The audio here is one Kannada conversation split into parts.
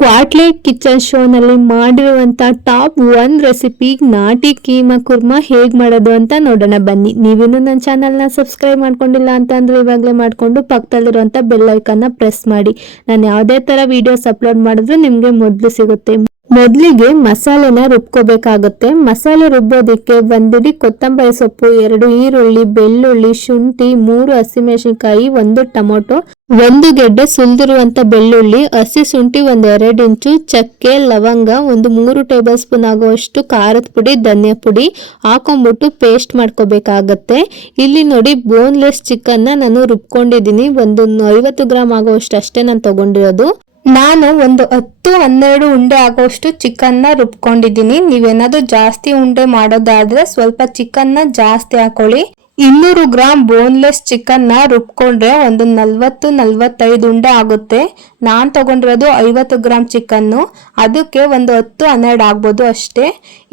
ಕ್ವಾಟ್ಲೆ ಕಿಚನ್ ಶೋನಲ್ಲಿ ಮಾಡಿರುವಂತ ಟಾಪ್ 1 ರೆಸಿಪಿ ನಾಟಿ ಕೀಮಾ ಕುರ್ಮಾ ಹೇಗ್ ಮಾಡೋದು ಅಂತ ನೋಡೋಣ ಬನ್ನಿ. ನೀವಿನ್ನು ನನ್ನ ಚಾನಲ್ನ ಸಬ್ಸ್ಕ್ರೈಬ್ ಮಾಡ್ಕೊಂಡಿಲ್ಲ ಅಂತ ಅಂದ್ರೆ ಇವಾಗಲೇ ಮಾಡ್ಕೊಂಡು ಪಕ್ಕದಲ್ಲಿರುವಂತ ಬೆಲ್ ಐಕಾನ್ನ ಪ್ರೆಸ್ ಮಾಡಿ. ನಾನು ಯಾವುದೇ ತರ ವಿಡಿಯೋಸ್ ಅಪ್ಲೋಡ್ ಮಾಡಿದ್ರು ನಿಮ್ಗೆ ಮೊದಲು ಸಿಗುತ್ತೆ. ಮೊದಲಿಗೆ ಮಸಾಲೆನ ರುಬ್ಕೋಬೇಕಾಗುತ್ತೆ. ಮಸಾಲೆ ರುಬ್ಬೋದಕ್ಕೆ 1 ಹಿಡಿ ಕೊತ್ತಂಬರಿ ಸೊಪ್ಪು, 2 ಈರುಳ್ಳಿ, ಬೆಳ್ಳುಳ್ಳಿ, ಶುಂಠಿ, 3 ಹಸಿಮೆಣಸಿನಕಾಯಿ, 1 ಟೊಮೊಟೊ, 1 ಗೆಡ್ಡೆ ಸುಲಿದಿರುವಂತ ಬೆಳ್ಳುಳ್ಳಿ, ಹಸಿ ಶುಂಠಿ 2 ಇಂಚು, ಚಕ್ಕೆ, ಲವಂಗ, 3 ಟೇಬಲ್ ಸ್ಪೂನ್ ಆಗುವಷ್ಟು ಖಾರದ ಪುಡಿ, ಧನಿಯಾ ಪುಡಿ ಹಾಕೊಂಡ್ಬಿಟ್ಟು ಪೇಸ್ಟ್ ಮಾಡ್ಕೋಬೇಕಾಗತ್ತೆ. ಇಲ್ಲಿ ನೋಡಿ ಬೋನ್ಲೆಸ್ ಚಿಕನ್ ನಾನು ರುಬ್ಕೊಂಡಿದ್ದೀನಿ. 50 ಗ್ರಾಮ್ ಆಗುವಷ್ಟು ಅಷ್ಟೇ ನಾನು ತಗೊಂಡಿರೋದು. ನಾನು 10-12 ಉಂಡೆ ಆಗೋಷ್ಟು ಚಿಕನ್ನ ರುಬ್ಕೊಂಡಿದ್ದೀನಿ. ನೀವೇನಾದ್ರೂ ಜಾಸ್ತಿ ಉಂಡೆ ಮಾಡೋದಾದ್ರೆ ಸ್ವಲ್ಪ ಚಿಕನ್ನ ಜಾಸ್ತಿ ಹಾಕೊಳ್ಳಿ. 200 ಗ್ರಾಮ್ ಬೋನ್ಲೆಸ್ ಚಿಕನ್ನ ರುಬ್ಕೊಂಡ್ರೆ 40-45 ಉಂಡೆ ಆಗುತ್ತೆ. ನಾನು ತಗೊಂಡಿರೋದು 50 ಗ್ರಾಮ್ ಚಿಕನ್ನು, ಅದಕ್ಕೆ 10-12 ಆಗ್ಬೋದು ಅಷ್ಟೇ.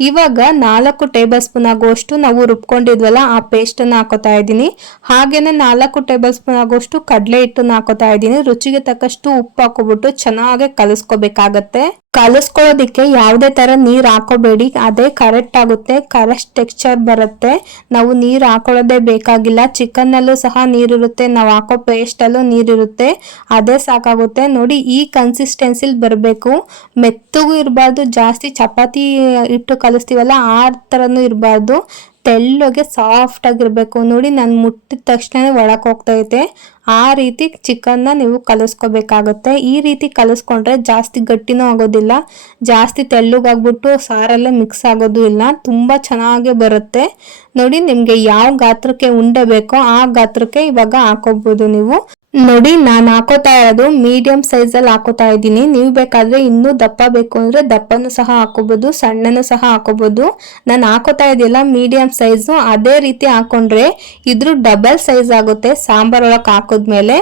ಇವಾಗ 4 ಟೇಬಲ್ ಸ್ಪೂನ್ ಆಗುವಷ್ಟು ನಾವು ರುಬ್ಕೊಂಡಿದ್ವಲ್ಲ ಆ ಪೇಸ್ಟನ್ನು ಹಾಕೋತಾ ಇದ್ದೀನಿ. ಹಾಗೇನೆ 4 ಟೇಬಲ್ ಸ್ಪೂನ್ ಆಗುವಷ್ಟು ಕಡಲೆ ಹಿಟ್ಟನ್ನು ಹಾಕೋತಾ ಇದ್ದೀನಿ. ರುಚಿಗೆ ತಕ್ಕಷ್ಟು ಉಪ್ಪು ಹಾಕೋಬಿಟ್ಟು ಚೆನ್ನಾಗಿ ಕಲಿಸ್ಕೋಬೇಕಾಗತ್ತೆ. ಕಲಿಸ್ಕೊಳ್ಳೋದಿಕ್ಕೆ ಯಾವುದೇ ತರ ನೀರ್ ಹಾಕೋಬೇಡಿ, ಅದೇ ಕರೆಕ್ಟ್ ಆಗುತ್ತೆ, ಕರೆಕ್ಟ್ ಟೆಕ್ಸ್ಚರ್ ಬರುತ್ತೆ. ನಾವು ನೀರ್ ಹಾಕೊಳ್ಳೋದೇ ಬೇಕಾಗಿಲ್ಲ. ಚಿಕನ್ ಅಲ್ಲೂ ಸಹ ನೀರಿರುತ್ತೆ, ನಾವು ಹಾಕೋ ಪೇಸ್ಟ್ ಅಲ್ಲೂ ನೀರಿರುತ್ತೆ, ಅದೇ ಸಾಕಾಗುತ್ತೆ. ನೋಡಿ ಈ ಕನ್ಸಿಸ್ಟೆನ್ಸಿಲ್ ಬರಬೇಕು. ಮೆತ್ತಗೂ ಇರಬಾರ್ದು, ಜಾಸ್ತಿ ಚಪಾತಿ ಹಿಟ್ಟು ಕಲಿಸ್ತೀವಲ್ಲ ಆ ತರನು ಇರಬಾರ್ದು, ತೆಳ್ಳಗೆ ಸಾಫ್ಟ್ ಆಗಿರ್ಬೇಕು. ನೋಡಿ ನಾನು ಮುಟ್ಟಿದ ತಕ್ಷಣ ಒಳಕ್ ಹೋಗ್ತೈತೆ, ಆ ರೀತಿ ಚಿಕನ್ನ ನೀವು ಕಲಿಸ್ಕೋಬೇಕಾಗುತ್ತೆ. ಈ ರೀತಿ ಕಲಿಸ್ಕೊಂಡ್ರೆ ಜಾಸ್ತಿ ಗಟ್ಟಿನೂ ಆಗೋದಿಲ್ಲ, ಜಾಸ್ತಿ ತೆಳ್ಳಗಾಗ್ಬಿಟ್ಟು ಸಾರಲ್ಲೇ ಮಿಕ್ಸ್ ಆಗೋದು ಇಲ್ಲ, ತುಂಬಾ ಚೆನ್ನಾಗಿ ಬರುತ್ತೆ. ನೋಡಿ ನಿಮ್ಗೆ ಯಾವ ಗಾತ್ರಕ್ಕೆ ಉಂಡೆ ಬೇಕೋ ಆ ಗಾತ್ರಕ್ಕೆ ಇವಾಗ ಹಾಕೋಬಹುದು ನೀವು. ನೋಡಿ ನಾನು ಹಾಕೋತಾ ಇರೋದು ಮೀಡಿಯಂ ಸೈಜ್ ಅಲ್ಲಿ ಹಾಕೋತಾ ಇದ್ದೀನಿ. ನೀವು ಬೇಕಾದ್ರೆ ಇನ್ನೂ ದಪ್ಪ ಬೇಕು ಅಂದ್ರೆ ದಪ್ಪನು ಸಹ ಹಾಕೋಬಹುದು, ಸಣ್ಣನು ಸಹ ಹಾಕೋಬಹುದು. ನಾನು ಹಾಕೋತಾ ಇದೆಯಲ್ಲ ಮೀಡಿಯಂ ಸೈಜ್, ಅದೇ ರೀತಿ ಹಾಕೊಂಡ್ರೆ ಇದ್ರ ಡಬಲ್ ಸೈಜ್ ಆಗುತ್ತೆ ಸಾಂಬಾರ್ ಒಳಗೆ ಹಾಕಿದ್ಮೇಲೆ.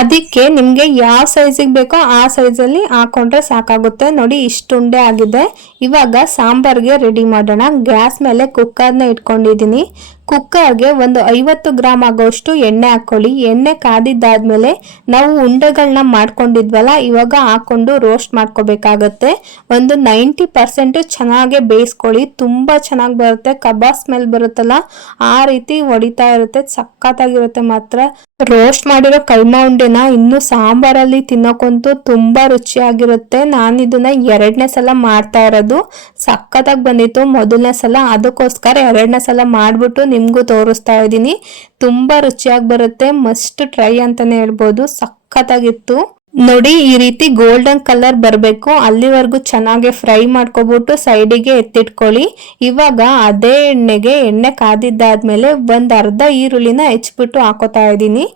ಅದಕ್ಕೆ ನಿಮ್ಗೆ ಯಾವ ಸೈಜಿಗೆ ಬೇಕೋ ಆ ಸೈಜಲ್ಲಿ ಹಾಕೊಂಡ್ರೆ ಸಾಕಾಗುತ್ತೆ. ನೋಡಿ ಇಷ್ಟು ಉಂಡೆ ಆಗಿದೆ. ಇವಾಗ ಸಾಂಬಾರ್ಗೆ ರೆಡಿ ಮಾಡೋಣ. ಗ್ಯಾಸ್ ಮೇಲೆ ಕುಕ್ಕರ್ನ ಇಟ್ಕೊಂಡಿದ್ದೀನಿ. ಕುಕ್ಕರ್ಗೆ 50 ಗ್ರಾಮ್ ಆಗೋಷ್ಟು ಎಣ್ಣೆ ಹಾಕೊಳ್ಳಿ. ಎಣ್ಣೆ ಕಾದಿದ್ದಾದ್ಮೇಲೆ ನಾವು ಉಂಡೆಗಳನ್ನ ಮಾಡ್ಕೊಂಡಿದ್ವಲ್ಲ ಇವಾಗ ಹಾಕೊಂಡು ರೋಸ್ಟ್ ಮಾಡ್ಕೋಬೇಕಾಗತ್ತೆ. 90% ಚೆನ್ನಾಗಿ ಬೇಯಿಸ್ಕೊಳ್ಳಿ, ತುಂಬಾ ಚೆನ್ನಾಗಿ ಬರುತ್ತೆ. ಕಬಾಬ್ ಸ್ಮೆಲ್ ಬರುತ್ತಲ್ಲ ಆ ರೀತಿ ಹೊಡಿತಾ ಇರುತ್ತೆ, ಸಖತ್ತಾಗಿರುತ್ತೆ ಮಾತ್ರ. ರೋಸ್ಟ್ ಮಾಡಿರೋ ಕೈಮಾ ಉಂಡೆನ ಇನ್ನು ಸಾಂಬಾರಲ್ಲಿ ತಿನ್ನೋಕಂತೂ ತುಂಬಾ ರುಚಿಯಾಗಿರುತ್ತೆ. ನಾನು ಇದನ್ನ 2ನೇ ಸಲ ಮಾಡ್ತಾ ಇರೋದು, ಸಖತ್ತಾಗಿ ಬಂದಿತ್ತು 1ನೇ ಸಲ, ಅದಕ್ಕೋಸ್ಕರ 2ನೇ ಸಲ ಮಾಡ್ಬಿಟ್ಟು ನಿಮ್ಗೂ ತೋರಿಸ್ತಾ ಇದ್ದೀನಿ. ತುಂಬಾ ರುಚಿಯಾಗಿ ಬರುತ್ತೆ, ಮಸ್ಟ್ ಟ್ರೈ ಅಂತಾನೆ ಹೇಳ್ಬೋದು. ಸಖತ್ತಾಗಿತ್ತು. ನೋಡಿ ಈ ರೀತಿ ಗೋಲ್ಡನ್ ಕಲರ್ ಬರಬೇಕು, ಅಲ್ಲಿವರೆಗೂ ಚೆನ್ನಾಗಿ ಫ್ರೈ ಮಾಡ್ಕೊಬಿಟ್ಟು ಸೈಡಿಗೆ ಎತ್ತಿಟ್ಕೊಳ್ಳಿ. ಇವಾಗ ಅದೇ ಎಣ್ಣೆ ಕಾದಿದ್ದಾದ್ಮೇಲೆ ಅರ್ಧ ಈರುಳ್ಳಿನ ಹೆಚ್ಚಿಬಿಟ್ಟು ಹಾಕೋತಾ ಇದ್ದೀನಿ.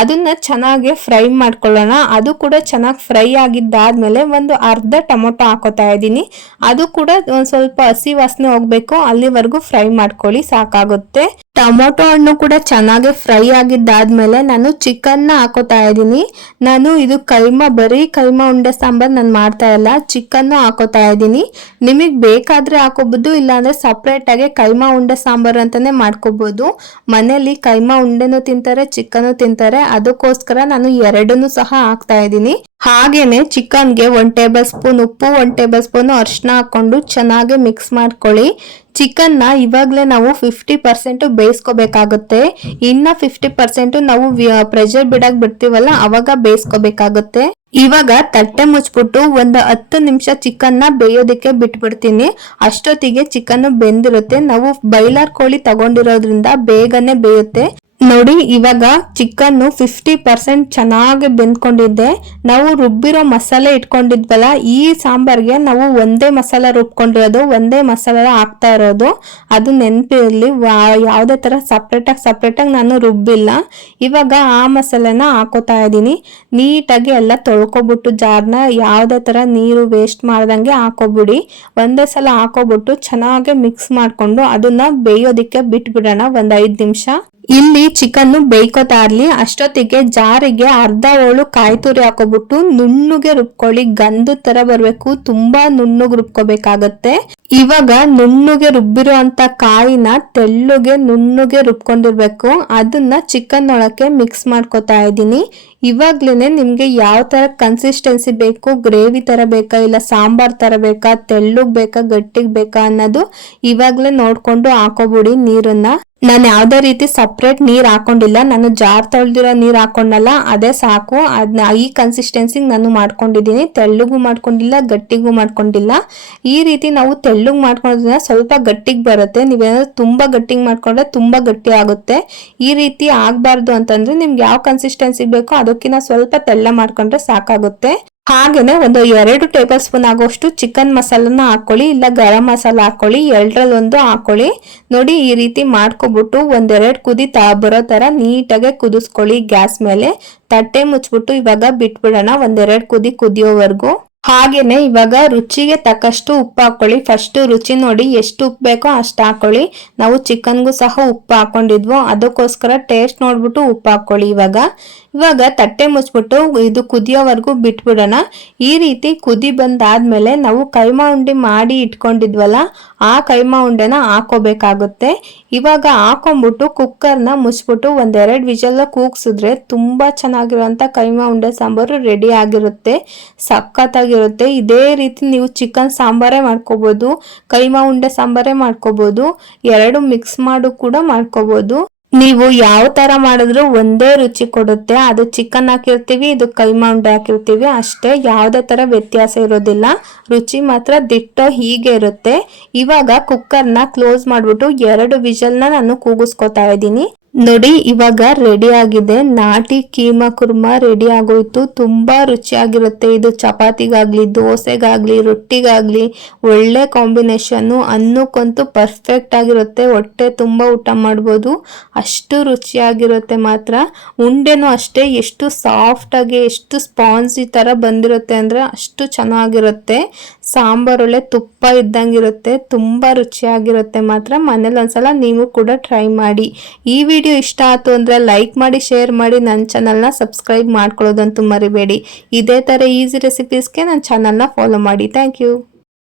ಅದನ್ನ ಚೆನ್ನಾಗಿ ಫ್ರೈ ಮಾಡ್ಕೊಳ್ಳೋಣ. ಅದು ಕೂಡ ಚೆನ್ನಾಗಿ ಫ್ರೈ ಆಗಿದ್ದಾದ್ಮೇಲೆ ಅರ್ಧ ಟೊಮೊಟೊ ಹಾಕೋತಾ ಇದ್ದೀನಿ. ಅದು ಕೂಡ ಸ್ವಲ್ಪ ಹಸಿ ವಾಸನೆ ಹೋಗ್ಬೇಕು, ಅಲ್ಲಿವರೆಗೂ ಫ್ರೈ ಮಾಡ್ಕೊಳ್ಳಿ, ಸಾಕಾಗುತ್ತೆ. ಟೊಮೊಟೊ ಹಣ್ಣು ಕೂಡ ಚೆನ್ನಾಗಿ ಫ್ರೈ ಆಗಿದ್ದಾದ್ಮೇಲೆ ನಾನು ಚಿಕನ್ನ ಹಾಕೋತಾ ಇದ್ದೀನಿ. ನಾನು ಇದು ಬರೀ ಕೈಮಾ ಉಂಡೆ ಸಾಂಬಾರ್ ನಾನು ಮಾಡ್ತಾ ಇಲ್ಲ, ಚಿಕನ್ನು ಹಾಕೋತಾ ಇದ್ದೀನಿ. ನಿಮಗೆ ಬೇಕಾದ್ರೆ ಹಾಕೋಬಹುದು, ಇಲ್ಲಾಂದ್ರೆ ಸಪ್ರೇಟ್ ಆಗಿ ಕೈಮಾ ಉಂಡೆ ಸಾಂಬಾರ್ ಅಂತಾನೆ ಮಾಡ್ಕೋಬಹುದು. ಮನೇಲಿ ಕೈಮಾ ಉಂಡೆನೂ ತಿಂತಾರೆ, ಚಿಕನ್ನು ತಿಂತಾರೆ, ಅದಕ್ಕೋಸ್ಕರ ನಾನು 2 ಸಹ ಹಾಕ್ತಾ ಇದ್ದೀನಿ. ಹಾಗೇನೆ ಚಿಕನ್ಗೆ 1 ಟೇಬಲ್ ಸ್ಪೂನ್ ಉಪ್ಪು, 1 ಟೇಬಲ್ ಸ್ಪೂನ್ ಅರಿಶಿನ ಹಾಕೊಂಡು ಚೆನ್ನಾಗಿ ಮಿಕ್ಸ್ ಮಾಡ್ಕೊಳ್ಳಿ. ಚಿಕನ್ನ ಇವಾಗಲೇ ನಾವು 50% ಬೇಯಿಸ್ಕೋಬೇಕಾಗುತ್ತೆ. ಇನ್ನ 50% ನಾವು ಪ್ರೆಷರ್ ಬಿಡಕ್ ಬಿಡ್ತೀವಲ್ಲ ಅವಾಗ ಬೇಯಿಸ್ಕೋಬೇಕಾಗುತ್ತೆ. ಇವಾಗ ತಟ್ಟೆ ಮುಚ್ಬಿಟ್ಟು 10 ನಿಮಿಷ ಚಿಕನ್ನ ಬೇಯೋದಕ್ಕೆ ಬಿಟ್ಬಿಡ್ತೀನಿ. ಅಷ್ಟೊತ್ತಿಗೆ ಚಿಕನ್ ಬೆಂದಿರುತ್ತೆ. ನಾವು ಬಾಯ್ಲರ್ ಕೋಳಿ ತಗೊಂಡಿರೋದ್ರಿಂದ ಬೇಗನೆ ಬೇಯುತ್ತೆ. ನೋಡಿ ಇವಾಗ ಚಿಕನ್ನು 50% ಚೆನ್ನಾಗಿ ಬೆಂದ್ಕೊಂಡಿದ್ದೆ. ನಾವು ರುಬ್ಬಿರೋ ಮಸಾಲೆ ಇಟ್ಕೊಂಡಿದ್ವಲ್ಲ ಈ ಸಾಂಬಾರ್ಗೆ ನಾವು ಒಂದೇ ಮಸಾಲ ರುಬ್ಕೊಂಡಿರೋದು, ಒಂದೇ ಮಸಾಲ ಹಾಕ್ತಾ ಇರೋದು, ಅದು ನೆನಪಿರಲಿ. ಯಾವುದೇ ತರ ಸಪ್ರೇಟಾಗಿ ನಾನು ರುಬ್ಬಿಲ್ಲ. ಇವಾಗ ಆ ಮಸಾಲೆನ ಹಾಕೋತಾ ಇದ್ದೀನಿ. ನೀಟಾಗಿ ಎಲ್ಲ ತೊಳ್ಕೊಬಿಟ್ಟು ಜಾರ್ನ ಯಾವುದೇ ತರ ನೀರು ವೇಸ್ಟ್ ಮಾಡ್ದಂಗೆ ಹಾಕೋಬಿಡಿ. ಒಂದೇ ಸಲ ಹಾಕೋಬಿಟ್ಟು ಚೆನ್ನಾಗಿ ಮಿಕ್ಸ್ ಮಾಡ್ಕೊಂಡು ಅದನ್ನ ಬೇಯೋದಿಕ್ಕೆ ಬಿಟ್ಬಿಡೋಣ 5 ನಿಮಿಷ. ಇಲ್ಲಿ ಚಿಕನ್ ಬೇಯ್ಕೋತಾ ಇರ್ಲಿ. ಅಷ್ಟೊತ್ತಿಗೆ ಜಾರಿಗೆ ಅರ್ಧ ಹೋಳು ಕಾಯಿ ತುರಿ ಹಾಕೋಬಿಟ್ಟು ನುಣ್ಣಗೆ ರುಬ್ಕೊಳ್ಳಿ. ಗಂಧದ ತರ ಬರ್ಬೇಕು, ತುಂಬಾ ನುಣ್ಣಗೆ ರುಬ್ಕೋಬೇಕಾಗತ್ತೆ. ಇವಾಗ ನುಣ್ಣಗೆ ರುಬ್ಬಿರೋ ಅಂತ ಕಾಯಿನ ತೆಳ್ಳುಗೆ ನುಣ್ಣಗೆ ರುಬ್ಕೊಂಡಿರ್ಬೇಕು. ಅದನ್ನ ಚಿಕನ್ ಒಳಕ್ಕೆ ಮಿಕ್ಸ್ ಮಾಡ್ಕೊತಾ ಇದ್ದೀನಿ. ಇವಾಗ್ಲೇನೆ ನಿಮ್ಗೆ ಯಾವ ತರ ಕನ್ಸಿಸ್ಟೆನ್ಸಿ ಬೇಕು, ಗ್ರೇವಿ ತರ ಬೇಕಾ ಇಲ್ಲ ಸಾಂಬಾರ್ ತರ ಬೇಕಾ, ತೆಳ್ಳಗ್ ಬೇಕಾ ಗಟ್ಟಿಗ್ ಬೇಕಾ ಅನ್ನೋದು ಇವಾಗ್ಲೇ ನೋಡ್ಕೊಂಡು ಹಾಕೋಬಿಡಿ ನೀರನ್ನ. ನಾನು ಯಾವ್ದೇ ರೀತಿ ಸಪ್ರೇಟ್ ನೀರ್ ಹಾಕೊಂಡಿಲ್ಲ, ನಾನು ಜಾರ್ ತೊಳ್ದಿರೋ ನೀರ್ ಹಾಕೊಂಡಲ್ಲ, ಅದೇ ಸಾಕು. ಅದನ್ನ ಈ ಕನ್ಸಿಸ್ಟೆನ್ಸಿಗೆ ನಾನು ಮಾಡ್ಕೊಂಡಿದ್ದೀನಿ. ತೆಳ್ಳಗೂ ಮಾಡ್ಕೊಂಡಿಲ್ಲ, ಗಟ್ಟಿಗೂ ಮಾಡ್ಕೊಂಡಿಲ್ಲ. ಈ ರೀತಿ ನಾವು ತೆಳ್ಳಗ್ ಮಾಡ್ಕೊಂಡ್ರೆ ಸ್ವಲ್ಪ ಗಟ್ಟಿಗೆ ಬರುತ್ತೆ. ನೀವೇನಾದ್ರು ತುಂಬಾ ಗಟ್ಟಿಗೆ ಮಾಡ್ಕೊಂಡ್ರೆ ತುಂಬಾ ಗಟ್ಟಿ ಆಗುತ್ತೆ. ಈ ರೀತಿ ಆಗ್ಬಾರ್ದು ಅಂತಂದ್ರೆ ನಿಮ್ಗೆ ಯಾವ ಕನ್ಸಿಸ್ಟೆನ್ಸಿ ಬೇಕೋ ಅದಕ್ಕಿಂತ ಸ್ವಲ್ಪ ತೆಳ್ಳ ಮಾಡ್ಕೊಂಡ್ರೆ ಸಾಕಾಗುತ್ತೆ. ಹಾಗೇನೆ ಒಂದು 2 ಟೇಬಲ್ ಸ್ಪೂನ್ ಆಗೋಷ್ಟು ಚಿಕನ್ ಮಸಾಲನ ಹಾಕೊಳ್ಳಿ, ಇಲ್ಲ ಗರಂ ಮಸಾಲ ಹಾಕೊಳ್ಳಿ, 2ರಲ್ಲಿ1 ಹಾಕೊಳ್ಳಿ. ನೋಡಿ ಈ ರೀತಿ ಮಾಡ್ಕೊಬಿಟ್ಟು 1-2 ಕುದಿ ಬರೋ ತರ ನೀಟಾಗೆ ಕುದಿಸ್ಕೊಳ್ಳಿ. ಗ್ಯಾಸ್ ಮೇಲೆ ತಟ್ಟೆ ಮುಚ್ಬಿಟ್ಟು ಇವಾಗ ಬಿಟ್ಬಿಡೋಣ 1-2 ಕುದಿ ಕುದಿಯೋವರೆಗೂ. ಹಾಗೇನೆ ಇವಾಗ ರುಚಿಗೆ ತಕ್ಕಷ್ಟು ಉಪ್ಪು ಹಾಕೊಳ್ಳಿ. ಫಸ್ಟ್ ರುಚಿ ನೋಡಿ ಎಷ್ಟು ಉಪ್ಪು ಬೇಕೋ ಅಷ್ಟು ಹಾಕೊಳ್ಳಿ. ನಾವು ಚಿಕನ್ಗೂ ಸಹ ಉಪ್ಪು ಹಾಕೊಂಡಿದ್ವು, ಅದಕ್ಕೋಸ್ಕರ ಟೇಸ್ಟ್ ನೋಡ್ಬಿಟ್ಟು ಉಪ್ಪು ಹಾಕೊಳ್ಳಿ. ಇವಾಗ ತಟ್ಟೆ ಮುಚ್ಬಿಟ್ಟು ಇದು ಕುದಿಯೋವರೆಗೂ ಬಿಟ್ಬಿಡೋಣ. ಈ ರೀತಿ ಕುದಿ ಬಂದಾದ್ಮೇಲೆ ನಾವು ಕೈಮಾ ಉಂಡೆ ಮಾಡಿ ಇಟ್ಕೊಂಡಿದ್ವಲ್ಲ, ಆ ಕೈಮಾ ಉಂಡೆನ ಹಾಕೋಬೇಕಾಗುತ್ತೆ. ಇವಾಗ ಹಾಕೊಂಡ್ಬಿಟ್ಟು ಕುಕ್ಕರ್ನ ಮುಚ್ಬಿಟ್ಟು 1-2 ವಿಷಲ್ ಕೂಗ್ಸಿದ್ರೆ ತುಂಬಾ ಚೆನ್ನಾಗಿರುವಂತ ಕೈಮಾ ಉಂಡೆ ಸಾಂಬಾರು ರೆಡಿ ಆಗಿರುತ್ತೆ. ಸಖತ್ತಾಗಿರುತ್ತೆ. ಇದೇ ರೀತಿ ನೀವು ಚಿಕನ್ ಸಾಂಬಾರೇ ಮಾಡ್ಕೋಬಹುದು, ಕೈಮಾ ಉಂಡೆ ಸಾಂಬಾರೇ ಮಾಡ್ಕೋಬಹುದು, 2 ಮಿಕ್ಸ್ ಮಾಡು ಕೂಡ ಮಾಡ್ಕೋಬಹುದು. ನೀವು ಯಾವ ತರ ಮಾಡಿದ್ರು ಒಂದೇ ರುಚಿ ಕೊಡುತ್ತೆ. ಅದು ಚಿಕನ್ ಹಾಕಿರ್ತೀವಿ, ಇದು ಕೈಮಾ ಉಂಡೆ ಹಾಕಿರ್ತೀವಿ ಅಷ್ಟೇ, ಯಾವುದೇ ತರ ವ್ಯತ್ಯಾಸ ಇರೋದಿಲ್ಲ. ರುಚಿ ಮಾತ್ರ ದಿಟ್ಟೋ ಹೀಗೆ ಇರುತ್ತೆ. ಇವಾಗ ಕುಕ್ಕರ್ನ ಕ್ಲೋಸ್ ಮಾಡ್ಬಿಟ್ಟು 2 ವಿಷಲ್ನ ನಾನು ಕೂಗಿಸ್ಕೊತಾ ಇದ್ದೀನಿ. ನೋಡಿ ಇವಾಗ ರೆಡಿ ಆಗಿದೆ. ನಾಟಿ ಕೀಮಾ ಕುರ್ಮಾ ರೆಡಿ ಆಗೋಯ್ತು. ತುಂಬಾ ರುಚಿಯಾಗಿರುತ್ತೆ. ಇದು ಚಪಾತಿಗಾಗ್ಲಿ, ದೋಸೆಗಾಗ್ಲಿ, ರೊಟ್ಟಿಗಾಗ್ಲಿ ಒಳ್ಳೆ ಕಾಂಬಿನೇಷನ್. ಅನ್ನಕ್ಕಂತೂ ಪರ್ಫೆಕ್ಟ್ ಆಗಿರುತ್ತೆ. ಹೊಟ್ಟೆ ತುಂಬಾ ಊಟ ಮಾಡ್ಬೋದು, ಅಷ್ಟು ರುಚಿಯಾಗಿರುತ್ತೆ ಮಾತ್ರ. ಉಂಡೆನೂ ಅಷ್ಟೇ ಎಷ್ಟು ಸಾಫ್ಟ್ ಆಗಿ ಎಷ್ಟು ಸ್ಪಾಂಜಿ ತರ ಬಂದಿರುತ್ತೆ ಅಂದ್ರೆ ಅಷ್ಟು ಚೆನ್ನಾಗಿರುತ್ತೆ. ಸಾಂಬಾರ್ ಒಳ್ಳೆ ತುಪ್ಪ ಇದ್ದಂಗಿರುತ್ತೆ. ತುಂಬಾ ರುಚಿಯಾಗಿರುತ್ತೆ ಮಾತ್ರ. ಮನೇಲಿ ಒಂದ್ಸಲ ನೀವು ಕೂಡ ಟ್ರೈ ಮಾಡಿ. ಈ ವಿಡಿಯೋ ಇಷ್ಟ ಆಯ್ತು ಅಂದ್ರೆ ಲೈಕ್ ಮಾಡಿ, ಶೇರ್ ಮಾಡಿ, ನನ್ನ ಚಾನಲ್ನ ಸಬ್ಸ್ಕ್ರೈಬ್ ಮಾಡ್ಕೊಳ್ಳೋದಂತೂ ಮರಿಬೇಡಿ. ಇದೇ ತರ ಈಸಿ ರೆಸಿಪೀಸ್ಗೆ ನನ್ನ ಚಾನಲ್ನ ಫಾಲೋ ಮಾಡಿ. Thank you.